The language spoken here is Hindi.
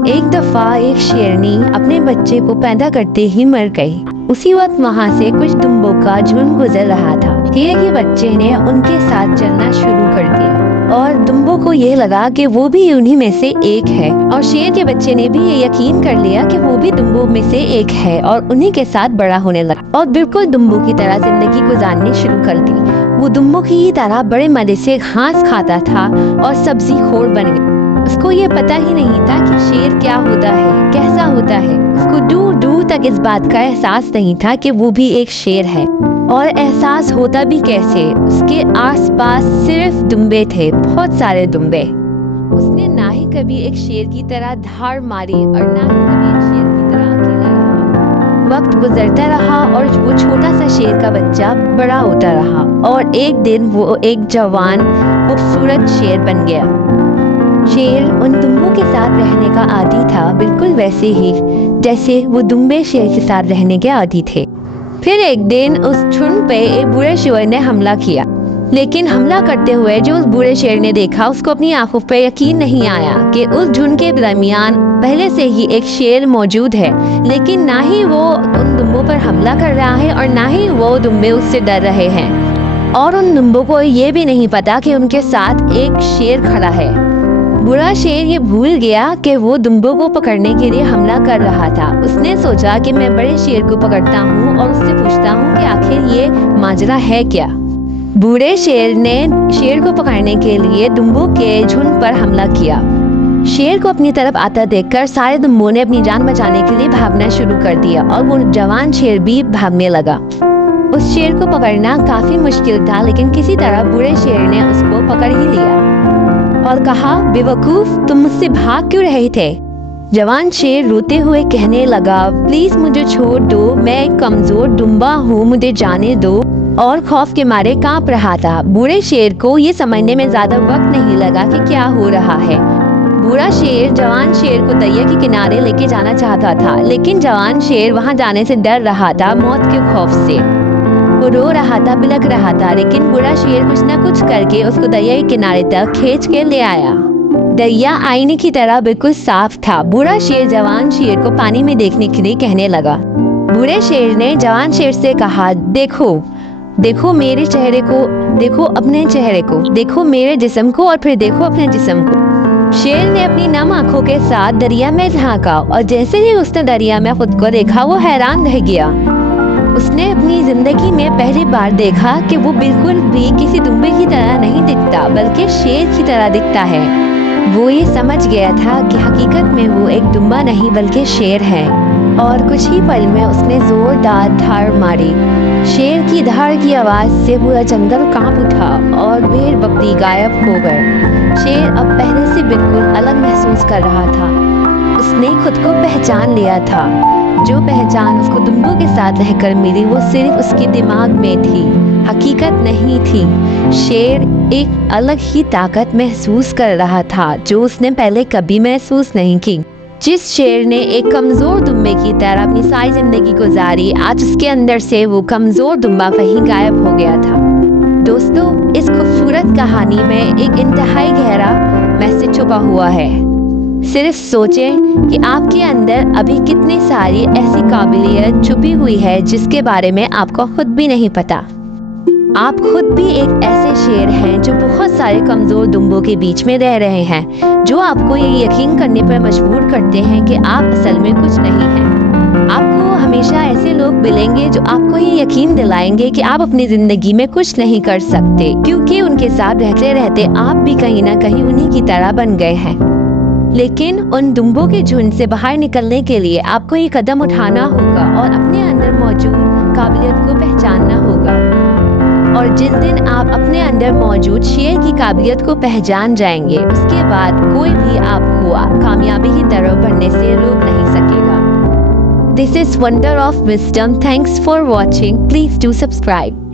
एक दफा एक शेरनी अपने बच्चे को पैदा करते ही मर गई। उसी वक्त वहाँ से कुछ दुम्बों का झुंड गुजर रहा था। शेर के बच्चे ने उनके साथ चलना शुरू कर दिया और दुम्बों को ये लगा कि वो भी उन्हीं में से एक है, और शेर के बच्चे ने भी ये यकीन कर लिया कि वो भी दुम्बों में से एक है और उन्हीं के साथ बड़ा होने लगा और बिल्कुल दुम्बों की तरह जिंदगी गुजारनी शुरू कर दी। वो दुम्बों की ही तरह बड़े मजे से घास खाता था और सब्जी खोर बन गया। उसको ये पता ही नहीं था कि शेर क्या होता है, कैसा होता है। उसको दूर दूर तक इस बात का एहसास नहीं था कि वो भी एक शेर है, और एहसास होता भी कैसे। उसके आसपास सिर्फ दुम्बे थे, बहुत सारे दुम्बे। उसने ना ही कभी एक शेर की तरह धार मारी और ना ही कभी एक शेर की तरह अकेला रहा। वक्त गुजरता रहा और वो छोटा सा शेर का बच्चा बड़ा होता रहा, और एक दिन वो एक जवान खूबसूरत शेर बन गया। शेर उन दुम्बों के साथ रहने का आदी था, बिल्कुल वैसे ही जैसे वो दुम्बे शेर के साथ रहने के आदी थे। फिर एक दिन उस झुंड पे एक बूढ़े शेर ने हमला किया, लेकिन हमला करते हुए जो उस बूढ़े शेर ने देखा, उसको अपनी आंखों पे यकीन नहीं आया कि उस झुंड के दरमियान पहले से ही एक शेर मौजूद है, लेकिन ना ही वो उन दुम्बों पर हमला कर रहा है और ना ही वो दुम्बे उससे डर रहे हैं, और उन दुम्बों को ये भी नहीं पता कि उनके साथ एक शेर खड़ा है। बूढ़ा शेर ये भूल गया कि वो दुम्बों को पकड़ने के लिए हमला कर रहा था। उसने सोचा कि मैं बड़े शेर को पकड़ता हूँ और उससे पूछता हूँ कि आखिर ये माजरा है क्या। बूढ़े शेर ने शेर को पकड़ने के लिए दुम्बों के झुंड पर हमला किया। शेर को अपनी तरफ आता देखकर सारे दुम्बों ने अपनी जान बचाने के लिए भागना शुरू कर दिया, और वो जवान शेर भी भागने लगा। उस शेर को पकड़ना काफी मुश्किल था, लेकिन किसी तरह बूढ़े शेर ने उसको पकड़ ही लिया और कहा, बेवकूफ, तुम मुझसे भाग क्यों रहे थे? जवान शेर रोते हुए कहने लगा, प्लीज मुझे छोड़ दो, मैं एक कमजोर दुम्बा हूँ, मुझे जाने दो। और खौफ के मारे कांप रहा था। बूढ़े शेर को ये समझने में ज्यादा वक्त नहीं लगा कि क्या हो रहा है। बूढ़ा शेर जवान शेर को दरिया के किनारे लेके जाना चाहता था, लेकिन जवान शेर वहाँ जाने से डर रहा था, मौत के खौफ से। वो रो रहा था, बिलख रहा था, लेकिन बूढ़ा शेर कुछ न कुछ करके उसको दरिया के किनारे तक खींच के ले आया। दरिया आईने की तरह बिल्कुल साफ था। बूढ़ा शेर जवान शेर को पानी में देखने के लिए कहने लगा। बूढ़े शेर ने जवान शेर से कहा, देखो देखो मेरे चेहरे को, देखो अपने चेहरे को, देखो मेरे जिस्म को, और फिर देखो अपने जिस्म को। शेर ने अपनी नम आंखों के साथ दरिया में झांका, और जैसे ही उसने दरिया में खुद को देखा, वो हैरान रह गया। उसने अपनी जिंदगी में पहली बार देखा कि वो बिल्कुल भी किसी दुम्बे की तरह नहीं दिखता, बल्कि शेर की तरह दिखता है। वो ये समझ गया था कि हकीकत में वो एक दुम्बा नहीं बल्कि शेर है, और कुछ ही पल में उसने जोरदार धार मारी। शेर की धार की आवाज से पूरा जंगल कांप उठा और भेड़ बकरी गायब हो गए। शेर अब पहले से बिल्कुल अलग महसूस कर रहा था। उसने खुद को पहचान लिया था। जो पहचान उसको दुम्बों के साथ रहकर मिली, वो सिर्फ उसके दिमाग में थी, हकीकत नहीं थी। शेर एक अलग ही ताकत महसूस कर रहा था जो उसने पहले कभी महसूस नहीं की। जिस शेर ने एक कमजोर दुम्बे की तरह अपनी सारी जिंदगी गुजारी, आज उसके अंदर से वो कमजोर दुम्बा वहीं गायब हो गया था। दोस्तों, इस खूबसूरत कहानी में एक इंतहाई गहरा मैसेज छुपा हुआ है। सिर्फ सोचें कि आपके अंदर अभी कितनी सारी ऐसी काबिलियत छुपी हुई है जिसके बारे में आपको खुद भी नहीं पता। आप खुद भी एक ऐसे शेर हैं जो बहुत सारे कमजोर दुम्बों के बीच में रह रहे हैं, जो आपको ये यकीन करने पर मजबूर करते हैं कि आप असल में कुछ नहीं हैं। आपको हमेशा ऐसे लोग मिलेंगे जो आपको ये यकीन दिलाएंगे कि आप अपनी जिंदगी में कुछ नहीं कर सकते, क्योंकि उनके साथ रहते रहते आप भी कहीं ना कहीं उन्हीं की तरह बन गए हैं। लेकिन उन दुम्बों के झुंड से बाहर निकलने के लिए आपको ये कदम उठाना होगा और अपने अंदर मौजूद काबिलियत को पहचानना होगा। और जिस दिन आप अपने अंदर मौजूद शेर की काबिलियत को पहचान जाएंगे, उसके बाद कोई भी आपको कामयाबी की तरफ बढ़ने से रोक नहीं सकेगा। This is Wonder of Wisdom. Thanks for watching. Please do subscribe.